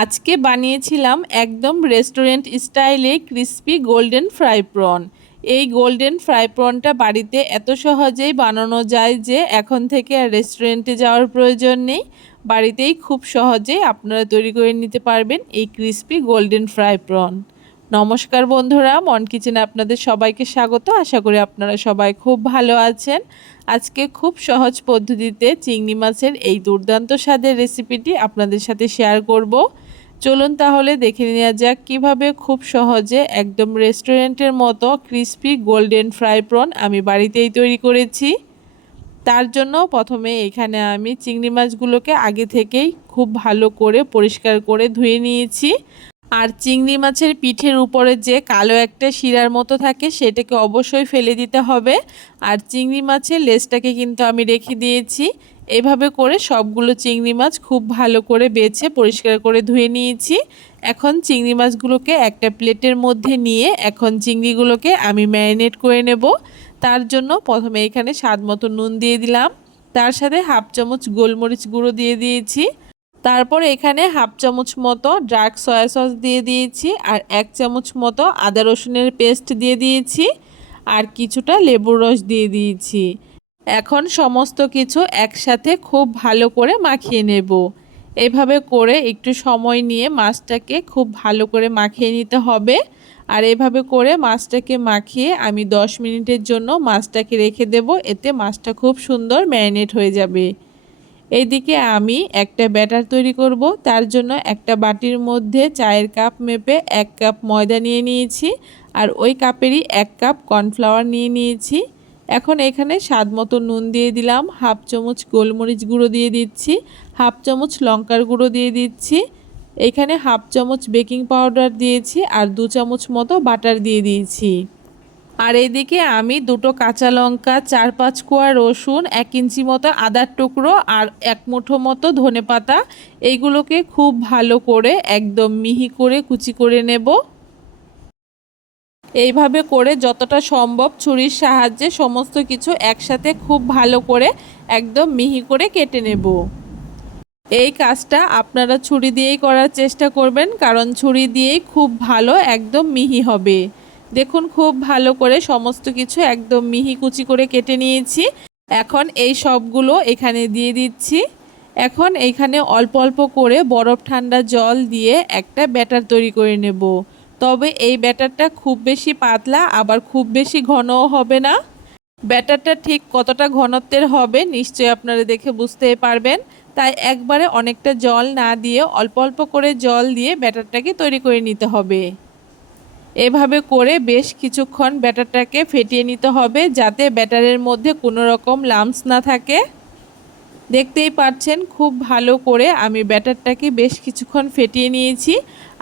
আজকে বানিয়েছিলাম একদম রেস্টুরেন্ট স্টাইলে ক্রিস্পি গোল্ডেন ফ্রাই প্রন এই গোল্ডেন ফ্রাই প্রনটা বাড়িতে এত সহজেই বানানো যায় যে এখন থেকে আর রেস্টুরেন্টে যাওয়ার প্রয়োজন নেই। বাড়িতেই খুব সহজেই আপনারা তৈরি করে নিতে পারবেন এই ক্রিস্পি গোল্ডেন ফ্রাই প্রন নমস্কার বন্ধুরা, মন কিচেনে আপনাদের সবাইকে স্বাগত। আশা করি আপনারা সবাই খুব ভালো আছেন। আজকে খুব সহজ পদ্ধতিতে চিংড়ি মাছের এই দুর্দান্ত স্বাদের রেসিপিটি আপনাদের সাথে শেয়ার করব। চলুন তাহলে দেখে নেওয়া যাক কীভাবে খুব সহজে একদম রেস্টুরেন্টের মতো ক্রিস্পি গোল্ডেন ফ্রাই প্রন আমি বাড়িতেই তৈরি করেছি। তার জন্য প্রথমে এখানে আমি চিংড়ি মাছগুলোকে আগে থেকেই খুব ভালো করে পরিষ্কার করে ধুয়ে নিয়েছি। আর চিংড়ি মাছের পিঠের উপরে যে কালো একটা শিরার মতো থাকে, সেটাকে অবশ্যই ফেলে দিতে হবে। আর চিংড়ি মাছের লেজটাকে কিন্তু আমি রেখে দিয়েছি। এভাবে করে সবগুলো চিংড়ি মাছ খুব ভালো করে বেছে পরিষ্কার করে ধুয়ে নিয়েছি। এখন চিংড়ি মাছগুলোকে একটা প্লেটের মধ্যে নিয়ে এখন চিংড়িগুলোকে আমি ম্যারিনেট করে নেব। তার জন্য প্রথমে এখানে স্বাদ মতো নুন দিয়ে দিলাম। তার সাথে হাফ চামচ গোলমরিচ গুঁড়ো দিয়ে দিয়েছি। তারপর এখানে হাফ চামচ মতো ডার্ক সয়া সস দিয়ে দিয়েছি, আর এক চামচ মতো আদা রসুনের পেস্ট দিয়ে দিয়েছি, আর কিছুটা লেবুর রস দিয়ে দিয়েছি। এখন সমস্ত কিছু একসাথে খুব ভালো করে মাখিয়ে নেব। এভাবে করে একটু সময় নিয়ে মাছটাকে খুব ভালো করে মাখিয়ে নিতে হবে। আর এভাবে করে মাছটাকে মাখিয়ে আমি 10 মিনিটের জন্য মাছটাকে রেখে দেব, এতে মাছটা খুব সুন্দর ম্যারিনেট হয়ে যাবে। এইদিকে আমি একটা ব্যাটার তৈরি করব, তার জন্য একটা বাটির মধ্যে চায়ের কাপ মেপে এক কাপ ময়দা নিয়ে নিয়েছি আর ওই কাপেরই এক কাপ কর্নফ্লাওয়ার নিয়ে নিয়েছি। এখন এখানে স্বাদ মতো নুন দিয়ে দিলাম, হাফ চামচ গোলমরিচ গুঁড়ো দিয়ে দিচ্ছি, হাফ চামচ লঙ্কার গুঁড়ো দিয়ে দিচ্ছি, এখানে হাফ চামচ বেকিং পাউডার দিয়েছি আর দু চামচ মতো বাটার দিয়ে দিয়েছি। আর এদিকে আমি দুটো কাঁচা লঙ্কা, চার পাঁচ কোয়া রসুন, এক ইঞ্চি মতো আদার টুকরো আর এক মুঠো মতো ধনে পাতা। এইগুলোকে খুব ভালো করে একদম মিহি করে, কুচি করে নেব। এইভাবে করে যতটা সম্ভব ছুরির সাহায্যে সমস্ত কিছু একসাথে খুব ভালো করে একদম মিহি করে কেটে নেব। এই কাজটা আপনারা ছুরি দিয়েই করার চেষ্টা করবেন, কারণ ছুরি দিয়েই খুব ভালো একদম মিহি হবে। দেখুন, খুব ভালো করে সমস্ত কিছু একদম মিহি কুচি করে কেটে নিয়েছি। এখন এই সবগুলো এখানে দিয়ে দিচ্ছি। এখন এইখানে অল্প অল্প করে বরফ ঠান্ডা জল দিয়ে একটা ব্যাটার তৈরি করে নেব। তবে এই ব্যাটারটা খুব বেশি পাতলা, আবার খুব বেশি ঘনও হবে না। ব্যাটারটা ঠিক কতটা ঘনত্বের হবে নিশ্চয়ই আপনারা দেখে বুঝতেই পারবেন। তাই একবারে অনেকটা জল না দিয়ে অল্প অল্প করে জল দিয়ে ব্যাটারটাকে তৈরি করে নিতে হবে। এভাবে করে বেশ কিছুক্ষণ ব্যাটারটাকে ফেটিয়ে নিতে হবে যাতে ব্যাটারের মধ্যে কোনো রকম লামস না থাকে। দেখতেই পাচ্ছেন, খুব ভালো করে আমি ব্যাটারটাকে বেশ কিছুক্ষণ ফেটিয়ে নিয়েছি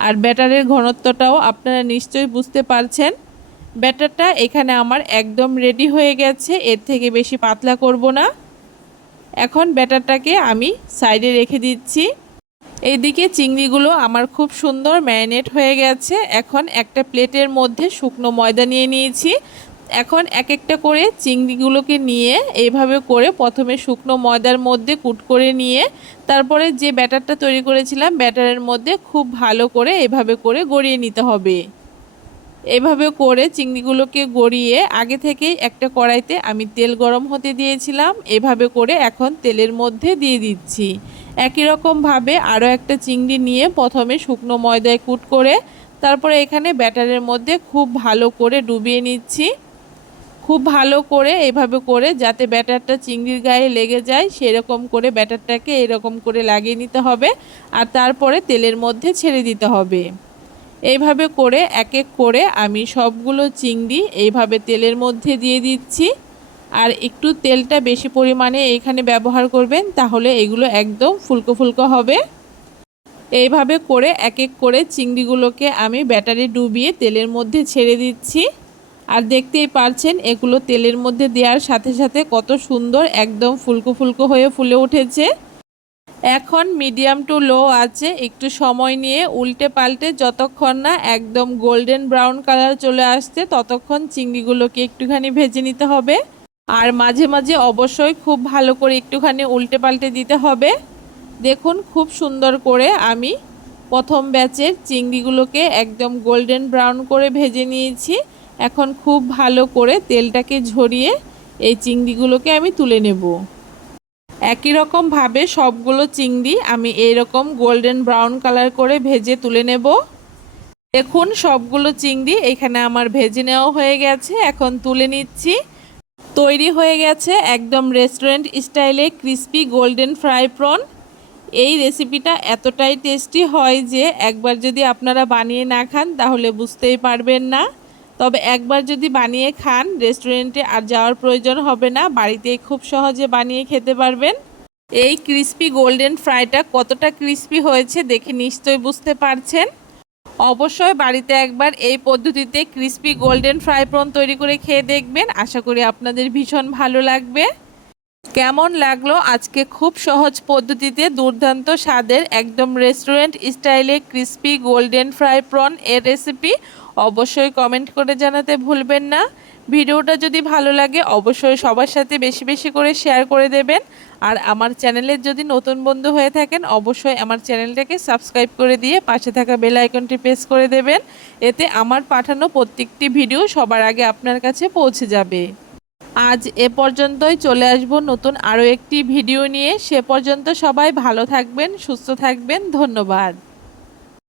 আর ব্যাটারের ঘনত্বটাও আপনারা নিশ্চয়ই বুঝতে পারছেন। ব্যাটারটা এখানে আমার একদম রেডি হয়ে গেছে, এর থেকে বেশি পাতলা করব না। এখন ব্যাটারটাকে আমি সাইডে রেখে দিচ্ছি। এইদিকে চিংড়িগুলো আমার খুব সুন্দর ম্যারিনেট হয়ে গেছে। এখন একটা প্লেটের মধ্যে শুকনো ময়দা নিয়ে নিয়েছি। এখন এক একটা করে চিংড়িগুলোকে নিয়ে এইভাবে করে প্রথমে শুকনো ময়দার মধ্যে কুট করে নিয়ে, তারপরে যে ব্যাটারটা তৈরি করেছিলাম, ব্যাটারের মধ্যে খুব ভালো করে এভাবে করে গড়িয়ে নিতে হবে। এভাবে করে চিংড়িগুলোকে গড়িয়ে আগে থেকেই একটা কড়াইতে আমি তেল গরম হতে দিয়েছিলাম। এভাবে করে এখন তেলের মধ্যে দিয়ে দিচ্ছি। একই রকমভাবে আরও একটা চিংড়ি নিয়ে প্রথমে শুকনো ময়দায় কুট করে তারপরে এখানে ব্যাটারের মধ্যে খুব ভালো করে ডুবিয়ে নিচ্ছি। খুব ভালো করে এভাবে করে যাতে ব্যাটারটা চিংড়ির গায়ে লেগে যায়, সেরকম করে ব্যাটারটাকে এরকম করে লাগিয়ে নিতে হবে আর তারপরে তেলের মধ্যে ছেড়ে দিতে হবে। এইভাবে করে, এক এক করে আমি সবগুলো চিংড়ি এইভাবে তেলের মধ্যে দিয়ে দিচ্ছি। আর একটু তেলটা বেশি পরিমাণে এখানে ব্যবহার করবেন, তাহলে এগুলো একদম ফুলকো ফুলকো হবে। এইভাবে করে এক এক করে চিংড়িগুলোকে আমি ব্যাটারে ডুবিয়ে তেলের মধ্যে ছেড়ে দিচ্ছি। আর দেখতেই পারছেন, এগুলো তেলের মধ্যে দেওয়ার সাথে সাথে কত সুন্দর একদম ফুলকো ফুলকো হয়ে ফুলে উঠেছে। এখন মিডিয়াম টু লো আছে, একটু সময় নিয়ে উল্টে পাল্টে যতক্ষণ না একদম গোল্ডেন ব্রাউন কালার চলে আসছে, ততক্ষণ চিংড়িগুলোকে একটুখানি ভেজে নিতে হবে। আর মাঝে মাঝে অবশ্যই খুব ভালো করে একটুখানি উল্টে পাল্টে দিতে হবে। দেখুন খুব সুন্দর করে আমি প্রথম ব্যাচের চিংড়িগুলোকে একদম গোল্ডেন ব্রাউন করে ভেজে নিয়েছি। এখন খুব ভালো করে তেলটাকে ঝরিয়ে এই চিংড়িগুলোকে আমি তুলে নেব। একই রকমভাবে সবগুলো চিংড়ি আমি এইরকম গোল্ডেন ব্রাউন কালার করে ভেজে তুলে নেব। দেখুন, সবগুলো চিংড়ি এখানে আমার ভেজে নেওয়া হয়ে গেছে। এখন তুলে নিচ্ছি। তৈরি হয়ে গেছে একদম রেস্টুরেন্ট স্টাইলে ক্রিস্পি গোল্ডেন ফ্রাই প্রন এই রেসিপিটা এতটাই টেস্টি হয় যে একবার যদি আপনারা বানিয়ে না খান তাহলে বুঝতেই পারবেন না। তবে একবার যদি বানিয়ে খান, রেস্টুরেন্টে আর যাওয়ার প্রয়োজন হবে না। বাড়িতেই খুব সহজে বানিয়ে খেতে পারবেন। এই ক্রিস্পি গোল্ডেন ফ্রাইটা কতটা ক্রিস্পি হয়েছে দেখে নিশ্চয়ই বুঝতে পারছেন। অবশ্যই বাড়িতে একবার এই পদ্ধতিতে ক্রিস্পি গোল্ডেন ফ্রাই প্রন তৈরি করে খেয়ে দেখবেন। আশা করি আপনাদের ভীষণ ভালো লাগবে। কেমন লাগল আজকে খুব সহজ পদ্ধতিতে দুর্দান্ত স্বাদের একদম রেস্টুরেন্ট স্টাইলে ক্রিস্পি গোল্ডেন ফ্রাই প্রন এর রেসিপি? অবশ্যই কমেন্ট করে জানাতে ভুলবেন না। ভিডিওটা যদি ভালো লাগে, অবশ্যই সবার সাথে বেশি বেশি করে শেয়ার করে দেবেন। আর আমার চ্যানেলের যদি নতুন বন্ধু হয়ে থাকেন, অবশ্যই আমার চ্যানেলটাকে সাবস্ক্রাইব করে দিয়ে পাশে থাকা বেল আইকনটি প্রেস করে দেবেন। এতে আমার পাঠানো প্রত্যেকটি ভিডিও সবার আগে আপনার কাছে পৌঁছে যাবে। আজ এ পর্যন্তই, চলে আসব নতুন আরও একটি ভিডিও নিয়ে। সে পর্যন্ত সবাই ভালো থাকবেন, সুস্থ থাকবেন। ধন্যবাদ।